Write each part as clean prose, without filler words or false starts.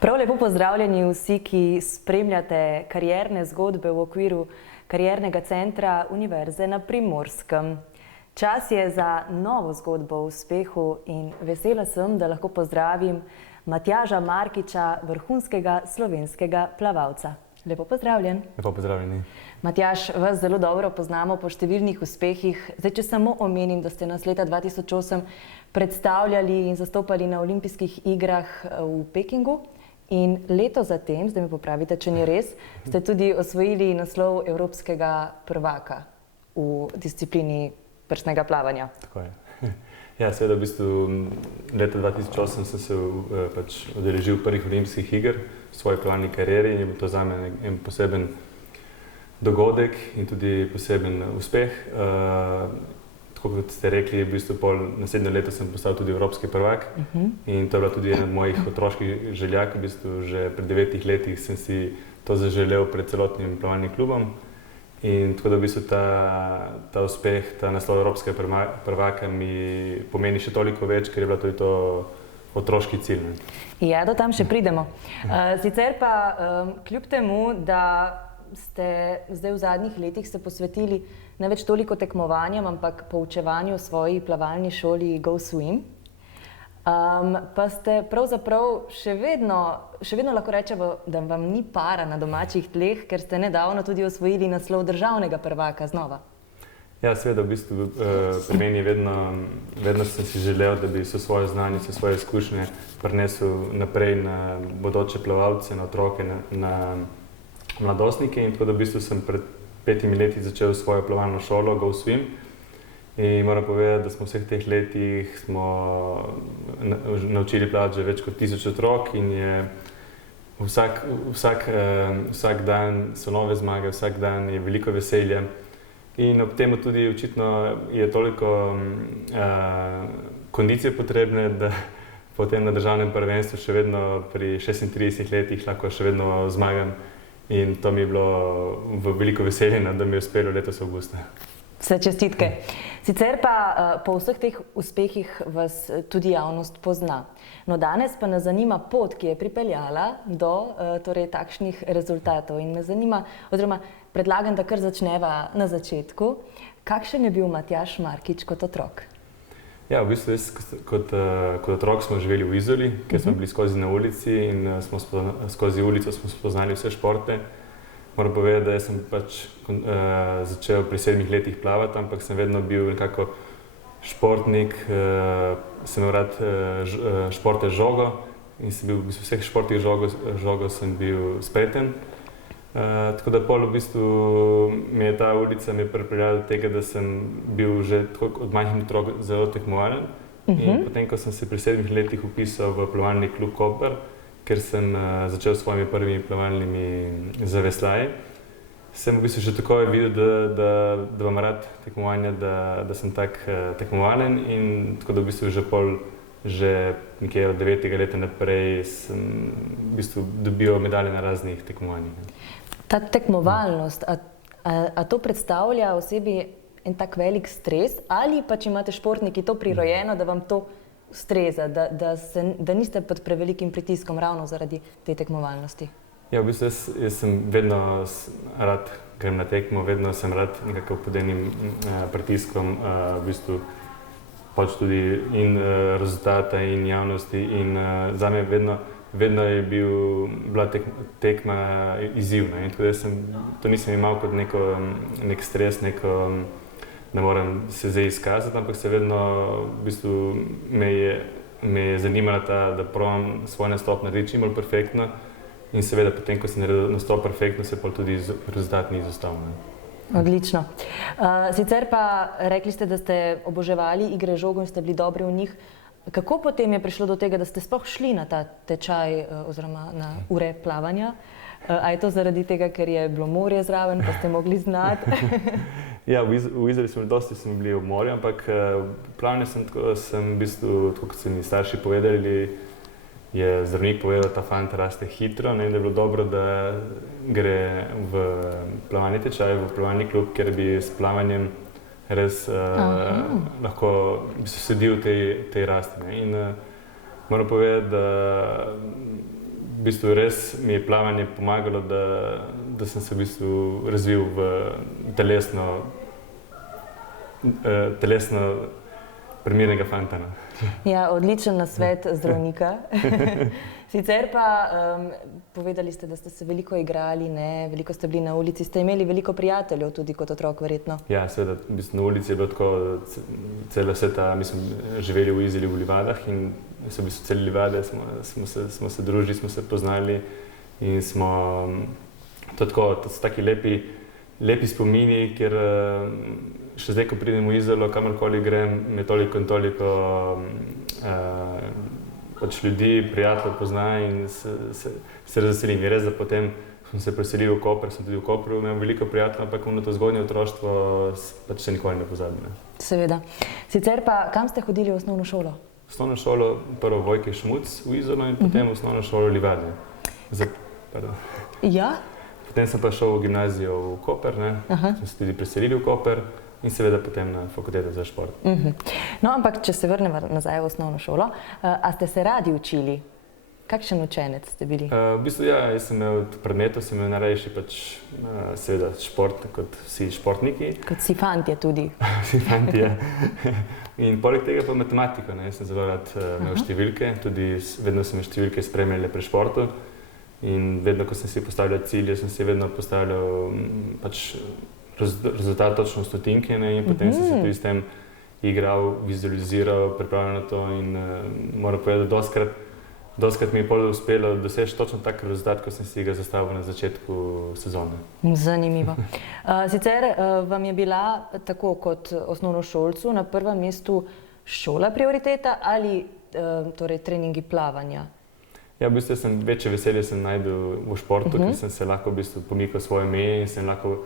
Prav lepo pozdravljeni vsi, ki spremljate karierne zgodbe v okviru kariernega centra Univerze na Primorskem. Čas je za novo zgodbo o uspehu in vesela sem, da lahko pozdravim Matjaža Markiča, vrhunskega slovenskega plavalca. Lepo pozdravljen. Lepo pozdravljeni. Matjaž, vas zelo dobro poznamo po številnih uspehih. Zdaj, če samo omenim, da ste nas leta 2008 predstavljali in zastopali na olimpijskih igrah v Pekingu in leto zatem, zdaj mi popravite, če ni res, ste tudi osvojili naslov evropskega prvaka v disciplini prstnega plavanja. Tako je. Ja, seveda v bistvu leta 2008 sem se udeležil prvih olimpijskih iger v svoji plavalni karieri in je bil to zame en poseben dogodek in tudi poseben uspeh. Tako kot ste rekli, v bistvu naslednje leto sem postal tudi evropski prvak in to je bila tudi ena od mojih otroških željak. V bistvu že pred 9 letih sem si to zaželel pred celotnim plavalnim klubom. In tako da v bistvu ta uspeh, ta naslov evropskega prvaka mi pomeni še toliko več, ker je bila tudi to otroški cilj. Ja, do tam še pridemo. Sicer pa kljub temu, da ste zdaj v zadnjih letih se posvetili ne več toliko tekmovanjem, ampak poučevanju v svoji plavalni šoli Go Swim, pa ste pravzaprav še vedno lahko rečemo, da vam ni para na domačih tleh, ker ste nedavno tudi osvojili naslov državnega prvaka znova. Ja, seveda, v bistvu pri meni vedno sem si želel, da bi vse svoje znanje, vse svoje izkušnje prinesel naprej na bodoče plavalce, na otroke, na mladostnike in tako da v bistvu sem pred 5 leti začel svojo plavalno šolo Go Swim. In moram povedati, da smo v vseh teh letih naučili plavati že več kot 1000 otrok in je vsak dan so nove zmage, vsak dan je veliko veselja. In ob temu tudi očitno je toliko kondicije potrebne, da potem na državnem prvenstvu še vedno pri 36 letih lahko še vedno zmagam. In to mi je bilo v veliko veselje, da mi je uspelo letos avgusta. Vse čestitke. Sicer pa po vseh teh uspehih vas tudi javnost pozna. No, danes pa nas zanima pot, ki je pripeljala do takšnih rezultatov. In me zanima, oziroma predlagam, da kar začneva na začetku. Kakšen je bil Matjaž Markič kot otrok? Ja, v bistvu kot otrok smo živeli v Izoli, kjer smo bili skozi na ulici in skozi ulico smo spoznali vse športe. Moram povedati, da sem začel pri 7 letih plavati, ampak sem vedno bil nekako športnik, sem imel rad športe z žogo in sem bil v bistvu vseh športih žogo sem bil spreten. Tako da v bistvu mi je ta ulica pripeljala do tega, da sem bil že od majhnih otrok zelo tekmovalen. In potem, ko sem se pri 7 letih vpisal v plavalni klub Koper, ker sem začel s svojimi prvimi plavalnimi zavesljaji, sem v bistvu že takoj videl, da imam rad tekmovanja, da sem tak tekmovalen in tako da v bistvu že nekje od 9. leta naprej sem v bistvu dobival medalje na raznih tekmovanjih. Ta tekmovalnost, a to predstavlja osebi en tak velik stres ali pa če imate športniki to prirojeno, da vam to ustreza, da niste pod prevelikim pritiskom ravno zaradi te tekmovalnosti? Ja, v bistvu jaz sem vedno rad grem na tekmo, vedno sem rad nekako pod enim pritiskom, v bistvu pač tudi in rezultata in javnosti in zame vedno je bila tekma izzivna in tako da to nisem imel kot nek stres, da moram se zdaj izkazati, ampak se vedno v bistvu me je zanimala da probam svoj nastop narediti čim bolj perfektno in seveda potem, ko sem naredil nastop perfektno, se pa tudi rezultat ni izostal. Odlično. Sicer pa rekli ste, da ste oboževali igre žogo in ste bili dobri v njih. Kako potem je prišlo do tega, da ste sploh šli na ta tečaj oziroma na ure plavanja? A je to zaradi tega, ker je bilo morje zraven, pa ste mogli znati? Ja, v Izoli smo bili ob morju, ampak plavanje sem v bistvu, tako kot so mi starši povedali, je zdravnik povedal, da ta fant raste hitro in da je bilo dobro, da gre v plavalni tečaj, v plavalni klub, ker bi s plavanjem res lahko sledil tej rasti. In moram povedati, da v v bistvu res mi je plavanje pomagalo, da sem se v bistvu razvil v telesno primernega fanta. No. Ja, odličen nasvet zdravnika. Sicer pa povedali ste, da ste se veliko igrali, ne? Veliko ste bili na ulici, ste imeli veliko prijateljev tudi kot otrok, verjetno. Ja, seveda, v bistvu na ulici je bilo tako, celo sveta, mi smo živeli v Izoli v Livadah in so v bistvu cele Livade, smo se družili, smo se poznali in smo, to so taki lepi spomini, ker še zdaj, ko pridem v Izolo, kamorkoli grem, me toliko in toliko pač ljudi, prijateljev pozna in se razveselim. Je res, da potem sem se preselil v Koper, sem tudi v Kopru imel veliko prijateljev, ampak to zgodnje otroštvo pač se nikoli ne pozabi. Ne. Seveda. Sicer pa, kam ste hodili v osnovno šolo? Osnovno šolo, prvo Vojke Šmuc v Izolo in potem v osnovno šolo Livade. Ja? Potem sem pa šel v gimnazijo v Koper, ne. Sem se tudi preselili v Koper. In seveda potem na fakulteto za šport. No, ampak če se vrnemo nazaj v osnovno šolo, a ste se radi učili? Kakšen učenec ste bili? V bistvu ja, jaz sem imel predmetov, sem imel najrajši pač seveda šport, kot vsi športniki. Kot si fantje tudi. Vsi fantje. In poleg tega pa matematiko, ne. Jaz sem zelo rad imel številke, tudi vedno sem številke spremljale pri športu. In vedno, ko sem si postavljal cilje, sem si vedno postavljal pač rezultat točno v stotinke, ne, in potem sem se tudi s tem igral, vizualiziral, pripravljal na to in moram povedati, da doskrat mi je pol uspelo doseči točno tak rezultat, ko sem si ga zastavil na začetku sezone. Zanimivo. Sicer vam je bila tako kot osnovnošolcu na prvem mestu šola prioriteta ali torej treningi plavanja? Ja, v bistvu večje veselje sem najdel v športu, ker sem se lahko v bistvu pomikal svoje meje in sem lahko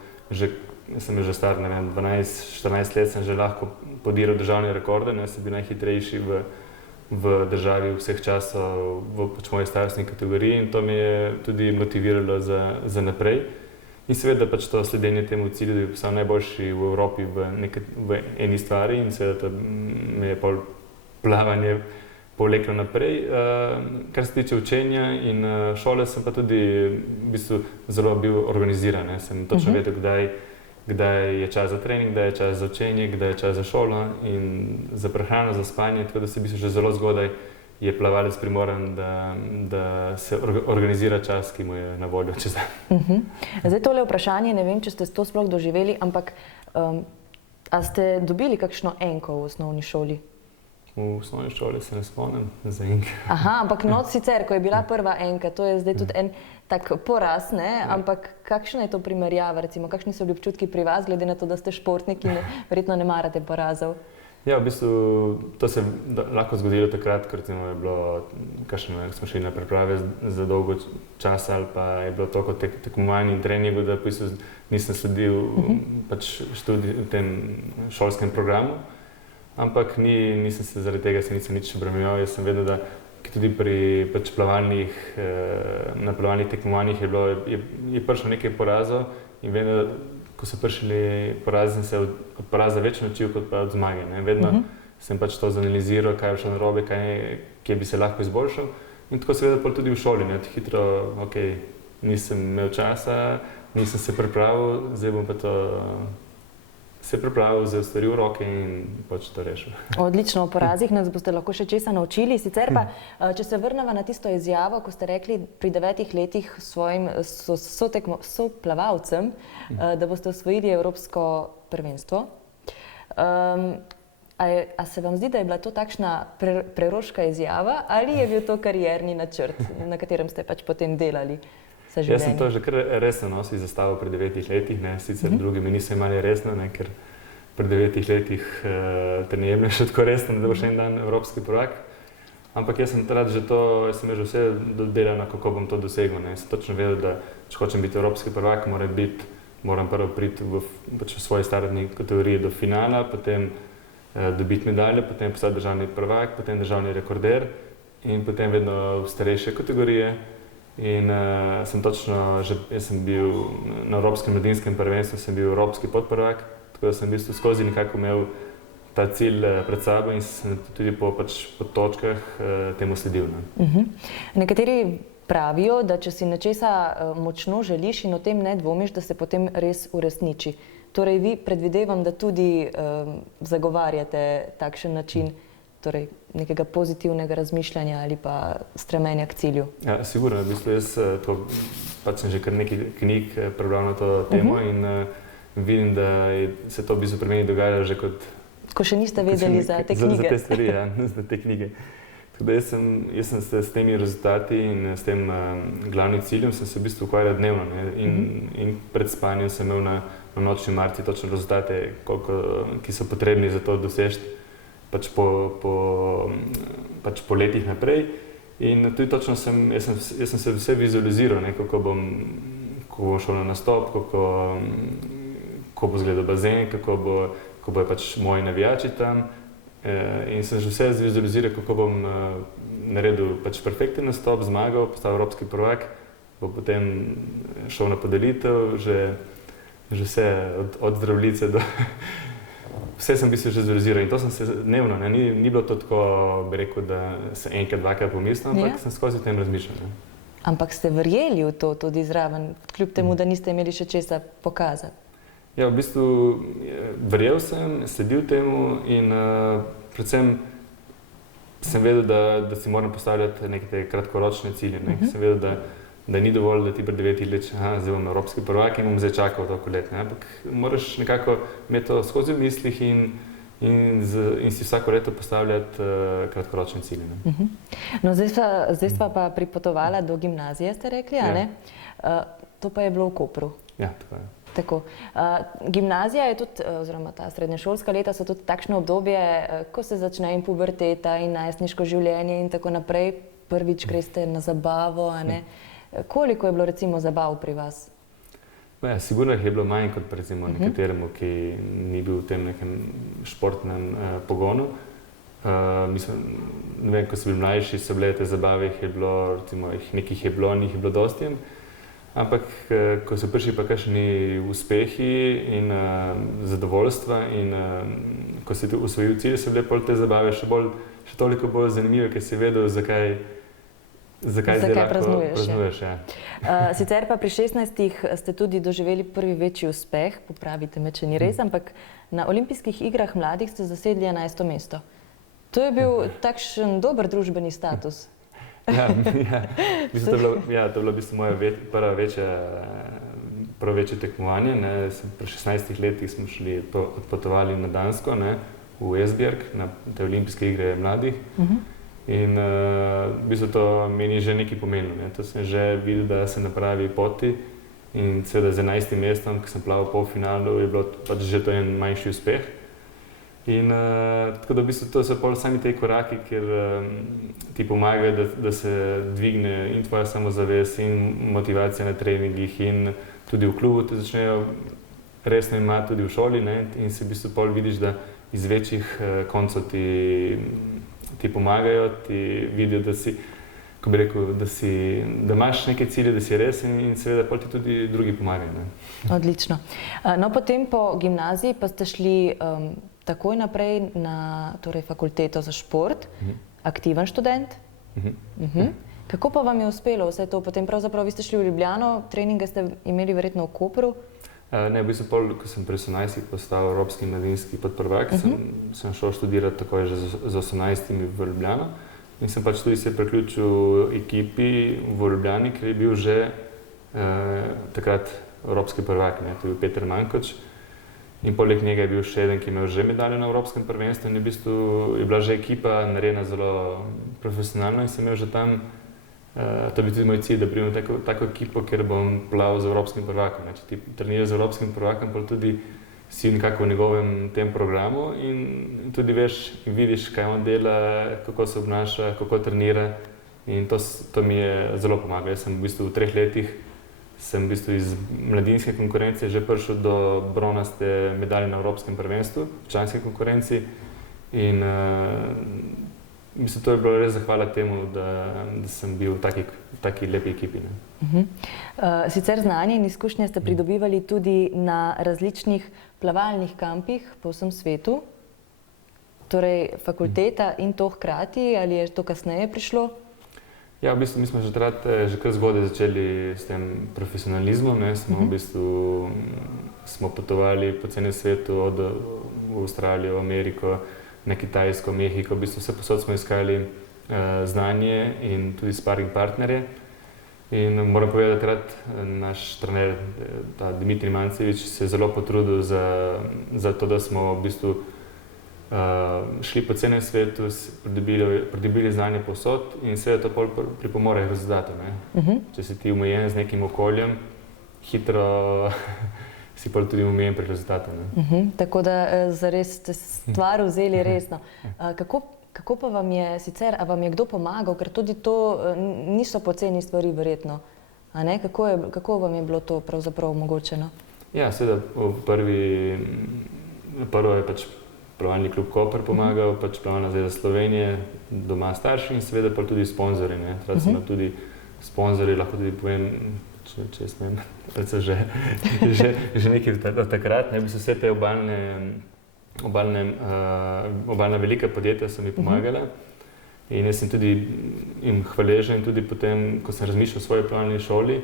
sem že star, ne vem, 12-14 let sem že lahko podiral državne rekorde, ne, sem bil najhitrejši v državi vseh časov v pač moji starostni kategoriji in to me je tudi motiviralo za naprej. In seveda pač to sledenje temu cilju, da bi postal najboljši v Evropi v eni stvari in seveda to me je pol plavanje povleklo naprej. Kar se tiče učenja in šole, sem pa tudi v bistvu zelo bil organiziran. Sem točno vedel, kdaj je čas za trening, kdaj je čas za učenje, kdaj je čas za šolo in za prehrano, za spanje, tako da se v bistvu že zelo zgodaj je plavalec primoran, da se organizira čas, ki mu je na voljo čez dan. Zdaj tole vprašanje, ne vem, če ste to sploh doživeli, ampak a ste dobili kakšno enko v osnovni šoli? V osnovni šoli se ne spomnim za enke. Aha, ampak not sicer, ko je bila prva enka, to je zdaj tudi en tak poraz, ne? Ampak kakšna je to primerjava, recimo, kakšni so bili občutki pri vas, glede na to, da ste športniki in verjetno ne marate porazov? Ja, v bistvu to se je lahko zgodilo takrat, ko recimo je bilo, smo šli na priprave za dolgo časa ali pa je bilo toliko tekmovanj in treningov, da v bistvu nisem sledil pač v tem šolskem programu. Ampak nisem se zaradi tega nisem nič obremenjeval. Jaz sem vedel, da tudi pri pač na plavalnih tekmovanjih je prišlo nekaj porazov in vedno, ko so prišli porazi, sem se od poraza več naučil kot pa od zmage. Ne. Vedno sem pač to zanaliziral, kaj je šlo narobe, kje bi se lahko izboljšal. In tako seveda tudi v šoli, ne. Hitro, nisem imel časa, nisem se pripravil, zdaj bom pa to se pripravil, vzel stvari v roke in pač to rešil. Odlično, o porazih nas boste lahko še česa naučili. Sicer pa, če se vrnemo na tisto izjavo, ko ste rekli pri 9 letih svojim soplavalcem, da boste osvojili evropsko prvenstvo. A se vam zdi, da je bila to takšna preroška izjava ali je bil to karierni načrt, na katerem ste pač potem delali? Jaz sem to že kar resno nosil zastavo pri 9 letih, ne, sicer drugi mi niso imeli resno, ne, ker pri 9 letih te ne jemlješ tako resno, da bo še en dan evropski prvak. Ampak jaz sem takrat že sem že vse dodelal, kako bom to dosegel, ne. Sem točno vedel, da če hočem biti evropski prvak, moram prvo priti v svoji starostni kategoriji do finala, potem dobiti medalje, potem postati državni prvak, potem državni rekorder in potem vedno v starejše kategorije. In sem točno, jaz sem bil na Evropskem mladinskem prvenstvu, sem bil evropski podprvak, tako da sem v bistvu skozi nekako imel ta cilj pred sabo in sem tudi po točkah temu sledil. Nekateri pravijo, da če si nečesa močno želiš in o tem ne dvomiš, da se potem res uresniči. Torej, vi predvidevam, da tudi zagovarjate takšen način, torej nekega pozitivnega razmišljanja ali pa stremenja k cilju. Ja, sigurno. V bistvu jaz pač sem že kar nekaj knjig prebral na to temo in vidim, da se to v bistvu pri meni dogaja že kot... Ko še niste vedeli za te knjige. Za te stvari, ja, za te knjige. Tako da jaz sem se s temi rezultati in s tem glavnim ciljem sem se v bistvu ukvarjal dnevno, ne? In pred spanjem sem imel na nočni marci točno rezultate, ki so potrebni za to doseči pač po letih naprej. In tudi točno jaz sem se vse vizualiziral, ne? Ko bom šel na nastop, kako bo izgledal bazen, ko bojo pač moji navijači tam. In sem že vse zvizualiziral, kako bom naredil pač perfekten nastop, zmagal, postal evropski prvak, bo potem šel na podelitev, že vse od zdravljice do... Vse sem v bistvu že zvizualiziral in to sem se dnevno, ne, ni bilo to tako, bi rekel, da se enkrat, dvakrat pomislil, ampak sem skozi tem razmišljal. Ne. Ampak ste verjeli v to tudi zraven, kljub temu, da niste imeli še česa pokazati? Ja, v bistvu verjel sem, sledil temu in predvsem sem vedel, da si moram postavljati neke te kratkoročne cilje. Sem vedel, da ni dovolj, da ti pred 9 let zdaj bom evropski prvak in bom zdaj čakal toliko let. Ne? Ampak moraš nekako imeti to skozi v mislih in si vsako leto postavljati kratkoročne cilje. Ne? No, zdaj sva pa pripotovala do gimnazije, ste rekli, a ne? To pa je bilo v Kopru. Ja, tako je. Tako. Gimnazija je tudi, oziroma ta srednješolska leta so tudi takšno obdobje, ko se začne in puberteta in najstniško življenje in tako naprej. Prvič greste na zabavo, a ne? Koliko je bilo recimo zabav pri vas? Ja, sigurno je bilo manj kot recimo nekateremu, ki ni bil v tem nekem športnem pogonu. Mislim, ne vem, ko so bili mlajši, so bile te zabave, nekih je bilo, njih je bilo dosti. Ampak, ko so prišli pa kakšni uspehi in zadovoljstva in ko si osvojil cilj, so bile pol te zabave še toliko bolj zanimive, ker si vedel, zakaj zdaj lahko praznuješ. Ja. Sicer pa pri 16 ste tudi doživeli prvi večji uspeh, popravite me, če ni res, ampak na olimpijskih igrah mladih ste zasedli 11. mesto. To je bil takšen dober družbeni status. Ja. Mislim, to je bilo v bistvu moje prvo večje tekmovanje. Pri 16 letih smo odpotovali na Dansko, ne, v Esbjerg, na te olimpijske igre mladih. In v bistvu to meni že nekaj pomenilo. Ne. To sem že videl, da se napravi poti in seveda z 11. mestom, ko sem plaval v polfinalu, je bilo pač že to en manjši uspeh. In tako da v bistvu to so pol sami te koraki, kjer ti pomagajo, da se dvigne in tvoja samozavest in motivacija na treningih in tudi v klubu te začnejo resno imati tudi v šoli, ne? In se v bistvu pol vidiš, da iz večjih koncev ti pomagajo, ti vidijo, da si, ko bi rekel, da imaš neke cilje, da si resen in seveda pol ti tudi drugi pomagajo. Ne? Odlično. No, potem po gimnaziji pa ste šli takoj naprej na fakulteto za šport, aktiven študent. Kako pa vam je uspelo vse to? Potem pravzaprav vi ste šli v Ljubljano, treninge ste imeli verjetno v Kopru? Ne, v bistvu pol, ko sem pri 18 postal evropski mladinski podprvak, sem šel študirati takoj že z 18 v Ljubljano in sem pač tudi se priključil ekipi v Ljubljani, ker je bil že takrat evropski prvak, ne, to je bil Peter Mankoč. In poleg njega je bil še eden, ki je imel že medaljo na evropskem prvenstvu in v bistvu je bila že ekipa narejena zelo profesionalno in sem imel že tam, to bi tudi moj cilj, da primem tako ekipo, ker bom plaval z evropskim prvakom. Če ti treniraš z evropskim prvakom, pa tudi si nekako v njegovem tem programu in tudi veš in vidiš, kaj on dela, kako se obnaša, kako trenira in to mi je zelo pomagalo. Jaz sem v bistvu v 3 letih sem v bistvu iz mladinske konkurence že prišel do bronaste medalje na evropskem prvenstvu, v članski konkurenci in mislim, to je bilo res zahvala temu, da sem bil v taki lepi ekipi. Sicer znanje in izkušnje ste pridobivali tudi na različnih plavalnih kampih po vsem svetu, torej fakulteta in to hkrati, ali je to kasneje prišlo? Ja, v bistvu mi smo že kar zgodaj začeli s tem profesionalizmom. V bistvu smo potovali po celem svetu, od v Avstralijo, Ameriko, na Kitajsko, Mehiko. V bistvu vse posod smo iskali znanje in tudi sparring partnerje. In moram povedati, da naš trener, ta Dimitrij Mancevič, se je zelo potrudil za to, da smo v bistvu šli po celem svetu, pridobili znanje povsod in seveda to pripomore k rezultatu. Če si ti omejen z nekim okoljem, hitro si pol tudi omejen pri rezultatu. Tako da zares ste stvar vzeli resno. Kako pa vam je sicer, a vam je kdo pomagal, ker tudi to niso poceni stvari verjetno, a ne? Kako vam je bilo to pravzaprav omogočeno? Ja, seveda prvo je pač Plavalni klub Koper pomagal, pač Plavalna zveza Slovenije, doma starši in seveda pa tudi sponzorji. Takrat so nam tudi sponzorji, lahko tudi povem, če smem, že nekaj od takrat, bi se vse te obalna velika podjetja so mi pomagala in jaz sem tudi jim hvaležen tudi potem, ko sem razmišljal o svoji plavalni šoli,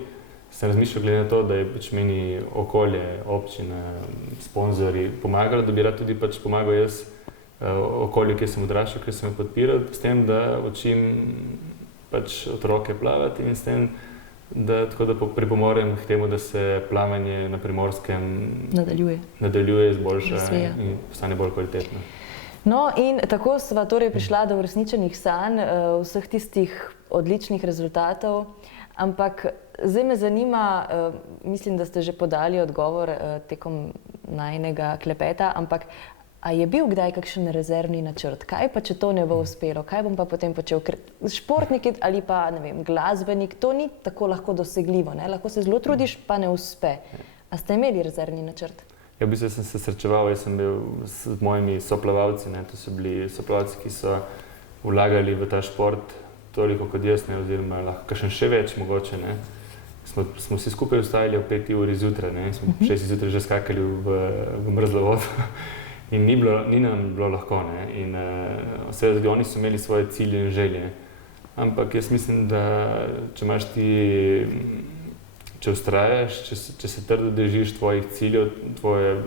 sem razmišljal glede na to, da je pač meni okolje, občina, sponzorji pomagali, da bi rad tudi pač pomagal jaz okolju, kjer sem odraščal, kjer sem jo podpiral, s tem, da učim pač otroke plavati in s tem, da pripomorem k temu, da se plavanje na Primorskem nadaljuje, izboljša in postane bolj kvalitetno. No in tako sva torej prišla do uresničenih sanj, vseh tistih odličnih rezultatov, ampak zdaj me zanima, mislim, da ste že podali odgovor tekom najinega klepeta, ampak a je bil kdaj kakšen rezervni načrt? Kaj pa, če to ne bo uspelo? Kaj bom pa potem počel? Ker športnik ali pa, ne vem, glasbenik, to ni tako lahko dosegljivo, ne? Lahko se zelo trudiš, pa ne uspe. A ste imeli rezervni načrt? Ja, v bistvu sem se srečeval, jaz sem bil s mojimi soplavalci, to so bili soplavalci, ki so vlagali v ta šport toliko kot jaz, oziroma lahko kakšen še več mogoče. Smo vsi skupaj vstajali ob 5 uri zjutraj, smo 6 zjutraj že skakali v mrzlo vodo in ni nam bilo lahko. In seveda oni so imeli svoje cilje in želje, ampak jaz mislim, da če vztrajaš, če se trdo držiš tvojih ciljev, tvoje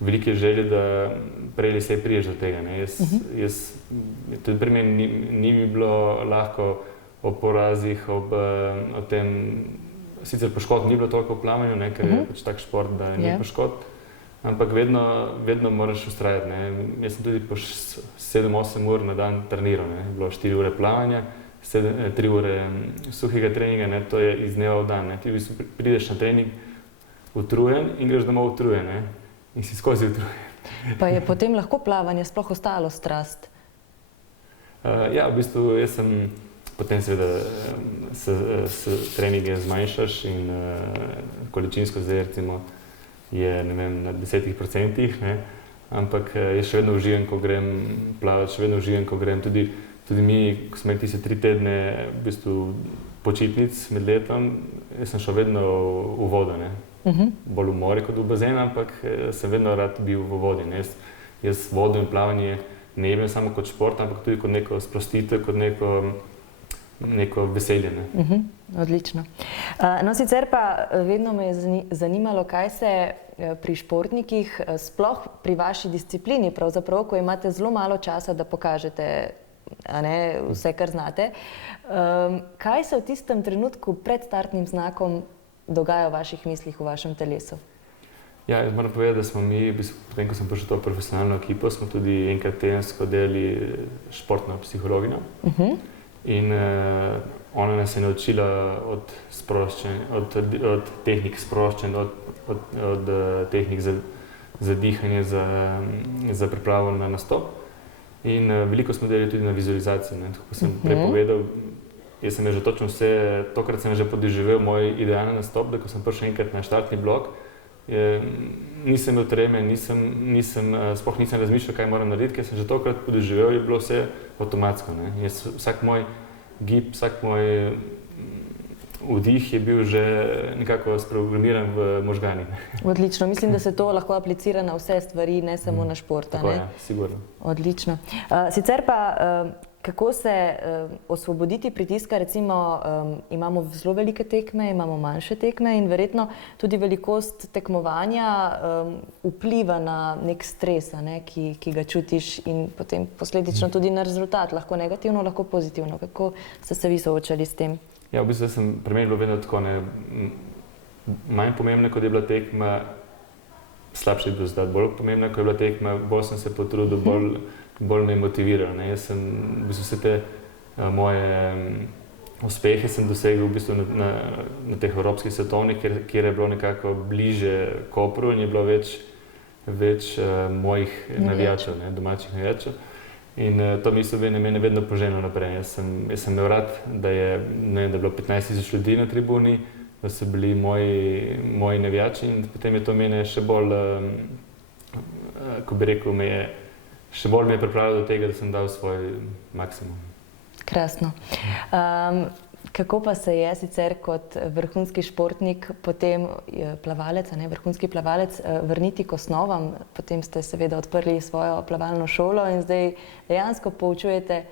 velike želje, da prej ali slej prideš do tega. Tudi pri meni ni mi bilo lahko ob porazih, ob tem, sicer poškodb ni bilo toliko v plavanju, ker je pač tak šport, da ni poškodb, ampak vedno moraš vztrajati. Jaz sem tudi po 7-8 ur na dan treniral, bilo 4 ure plavanja, 3 ure suhega treninga, to je iz dneva v dan. Ti prideš na trening utrujen in greš domov utrujen in si skozi utrujen. Pa je potem lahko plavanje sploh ostalo strast? Ja, v bistvu jaz sem potem seveda treninge zmanjšaš in količinsko zdaj recimo je na 10%, ampak jaz še vedno uživam, ko grem plavati, še vedno uživam, ko grem tudi mi, ko smo imeli tiste 3 tedne v bistvu počitnic med letom, jaz sem šel vedno v vodo, bolj v more kot v bazen, ampak sem vedno rad bil v vodi. Jaz vodo in plavanje ne jemljem samo kot šport, ampak tudi kot neko sprostitev, kot neko veselje. Odlično. No, sicer pa vedno me je zanimalo, kaj se pri športnikih, sploh pri vaši disciplini, pravzaprav, ko imate zelo malo časa, da pokažete vse, kar znate. Kaj se v tistem trenutku pred startnim znakom dogaja v vaših mislih, v vašem telesu? Ja, jaz moram povedati, da smo mi, potem ko sem prišel v to profesionalno ekipo, smo tudi enkrat tedensko delali športno psihologinjo. In ona nas je naučila od tehnik sproščanja, od tehnik za dihanje, za pripravo na nastop. In veliko smo delali tudi na vizualizaciji. Tako sem prej povedal, jaz sem že točno vse, tokrat sem že podoživel moj idealni nastop, da ko sem prišel enkrat na štartni blok, nisem imel treme, sploh nisem razmišljal, kaj moram narediti, ker sem že tokrat podoživel, je bilo vse avtomatsko. Vsak moj gib, vsak moj vdih je bil že nekako sprogramiran v možganih. Odlično, mislim, da se to lahko aplicira na vse stvari, ne samo na šport. Tako je, sigurno. Odlično. Sicer pa, Kako se osvoboditi pritiska, recimo imamo zelo velike tekme, imamo manjše tekme in verjetno tudi velikost tekmovanja vpliva na nek stres, ne, ki ga čutiš in potem posledično tudi na rezultat, lahko negativno, lahko pozitivno. Kako ste se vi soočali s tem? Ja, v bistvu sem pri meni bilo vedno tako, ne, manj pomembna, kot je bila tekma, slabše je bilo zdaj, bolj pomembna, kot je bila tekma, bolj sem se potrudil, bolj me je motiviral. Ne. Jaz sem v bistvu vse te moje uspehe sem dosegel v bistvu na teh evropskih svetovnih, kjer je bilo nekako bliže Kopru in je bilo več mojih navijačev, ne, domačih navijačev. In to mesto mene vedno poženilo naprej. Jaz sem imel rad, da je bilo 15,000 ljudi na tribuni, da so bili moji navijači in potem je to mene še bolj, ko bi rekel, še bolj me je pripravilo do tega, da sem dal svoj maksimum. Krasno. Kako pa se je sicer kot vrhunski športnik, potem plavalec, vrhunski plavalec, vrniti k osnovam? Potem ste seveda odprli svojo plavalno šolo in zdaj dejansko poučujete,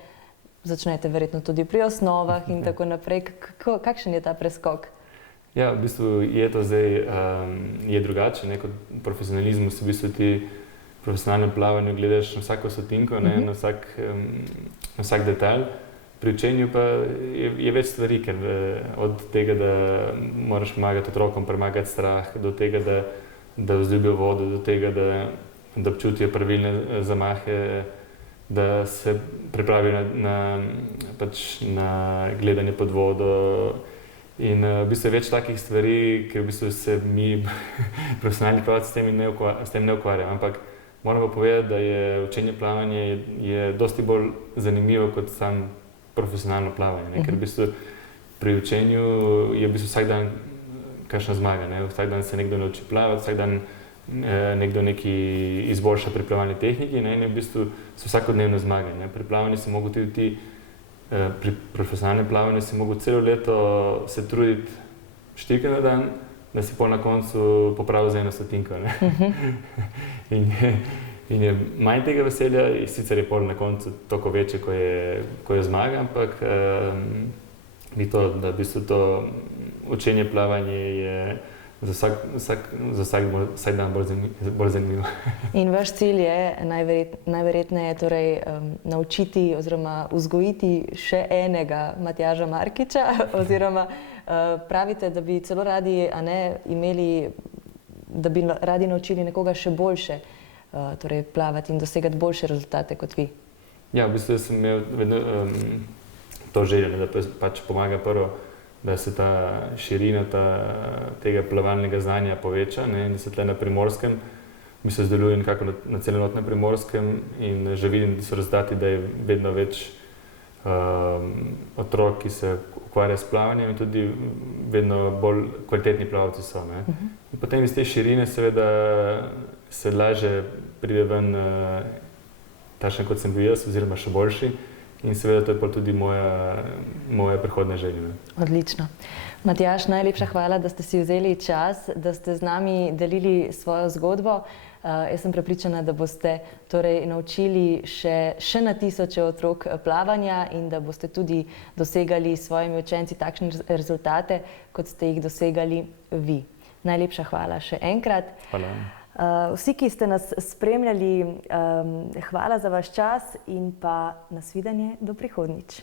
začnete verjetno tudi pri osnovah in tako naprej. Kakšen je ta preskok? Ja, v bistvu je to zdaj je drugače, ne, kot profesionalizmu se v bistvu ti profesionalnem plavanju gledaš na vsako stotinko, ne, na vsak detalj. Pri učenju pa je več stvari, ker od tega, da moraš pomagati otrokom, premagati strah, do tega, da vzljubijo vodo, do tega, da občutijo pravilne zamahe, da se pripravijo na gledanje pod vodo. In v bistvu je več takih stvari, ker v bistvu se mi, profesionalni plavalci, s tem ne ukvarjamo. Ampak moram pa povedati, da je učenje plavanja je dosti bolj zanimivo kot sam profesionalno plavanje, ne? Ker v bistvu pri učenju je v bistvu vsak dan kakšna zmaga, ne? Vsak dan se nekdo nauči plavati, vsak dan nekdo nekaj izboljša pri plavalni tehniki, ne? In v bistvu so vsakodnevne zmage, ne? Pri plavanju si mogel tudi ti, pri profesionalnem plavanju si mogel celo leto se truditi 4 na dan, da si pol na koncu popravil za 1 stotinko, ne? In je manj tega veselja, sicer je pol na koncu toliko večje, ko je zmaga, ampak ni to, da v bistvu to učenje plavanja je za vsak dan bolj zanimivo. In vaš cilj je najverjetneje torej naučiti oziroma vzgojiti še enega Matjaža Markiča, oziroma pravite, da bi celo radi radi naučili nekoga še boljše torej plavati in dosegati boljše rezultate kot vi. Ja, v bistvu sem imel vedno to željo, da pač pomaga prvo, da se ta širina tega plavalnega znanja poveča, ne, in da se tle na Primorskem, mi se zdeluje nekako na celotnem Primorskem in že vidim, da so rezultati, da je vedno več otrok, ki se ukvarja s plavanjem in tudi vedno bolj kvalitetni plavalci so, ne. In potem iz te širine seveda se lažje pride ven takšen, kot sem bil jaz, oziroma še boljši. In seveda to je pa tudi moja prihodnja želja. Odlično. Matjaž, najlepša hvala, da ste si vzeli čas, da ste z nami delili svojo zgodbo. Jaz sem prepričana, da boste torej naučili še na tisoče otrok plavanja in da boste tudi dosegali s svojimi učenci takšne rezultate, kot ste jih dosegali vi. Najlepša hvala še enkrat. Hvala. Vsi, ki ste nas spremljali, hvala za vaš čas in pa nasvidenje do prihodnjič.